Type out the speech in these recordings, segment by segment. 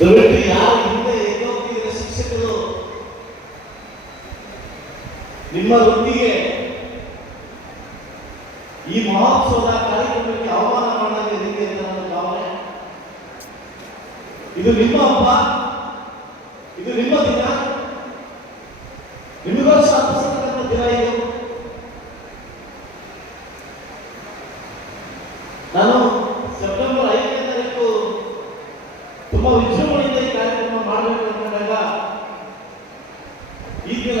ದಯವಿಟ್ಟು ಯಾರು ಹಿಂದೆ ಎಲ್ಲೋಗ್ತಿದ್ರೆ ಶಿಕ್ಷಕರು? ನಿಮ್ಮ ವೃತ್ತಿಗೆ ಈ ಮಹೋತ್ಸವದ ಕಾರ್ಯಕ್ರಮಕ್ಕೆ ಅವಮಾನ ಮಾಡಲಾಗಿದೆ ಹೇಗೆ ಅಂತ ನನ್ನ ಭಾವನೆ? ಇದು ನಿಮ್ಮ ಹಬ್ಬ? ಇದು ನಿಮ್ಮ ದಿನ? ನಿಮಗೋಸ್ಕರ ತುಂಬ ವಿಜೃಂಭಣೆಯಿಂದ ಈ ಕಾರ್ಯಕ್ರಮ ಮಾಡಬೇಕು ಅಂತಂದಾಗ ಈಗಿನ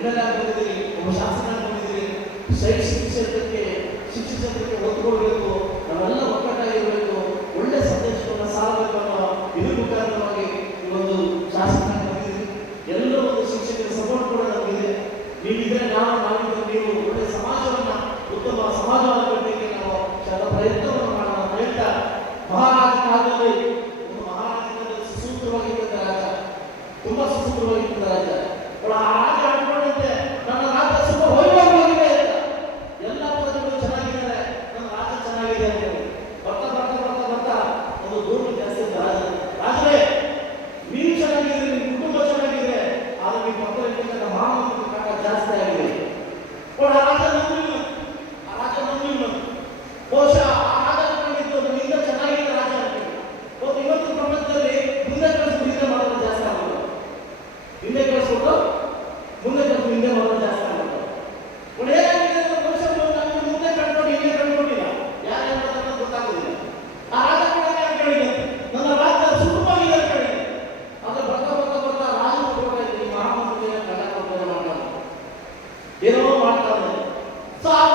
ಎಂಎಲ್ಆಗಿ ಬಂದಿದ್ದೀರಿ ಒಬ್ಬ ಶಾಸಕ ಬಂದಿದ್ದೀರಿ ಸೈಟ್ ಶಿಕ್ಷಕಕ್ಕೆ, ಶಿಕ್ಷಕರಿಗೆ ನಾವೆಲ್ಲ ಒಕ್ಕಟ್ಟಾಗಿ ಇರಬೇಕು ಒಳ್ಳೆ ಸಂದೇಶವನ್ನು ಸಾರಬೇಕು ಅನ್ನೋ ಇದ್ರ ಮುಖಾಂತರವಾಗಿ ಒಂದು ಶಾಸಕ ಬಂದಿದ್ದೀರಿ ಎಲ್ಲ ಒಂದು ಶಿಕ್ಷಕರ ಸಪೋರ್ಟ್ ಕೂಡ ನಮಗಿದೆ. ನೀವಿದ್ರೆ ನಾವು So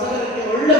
사람들한테 원래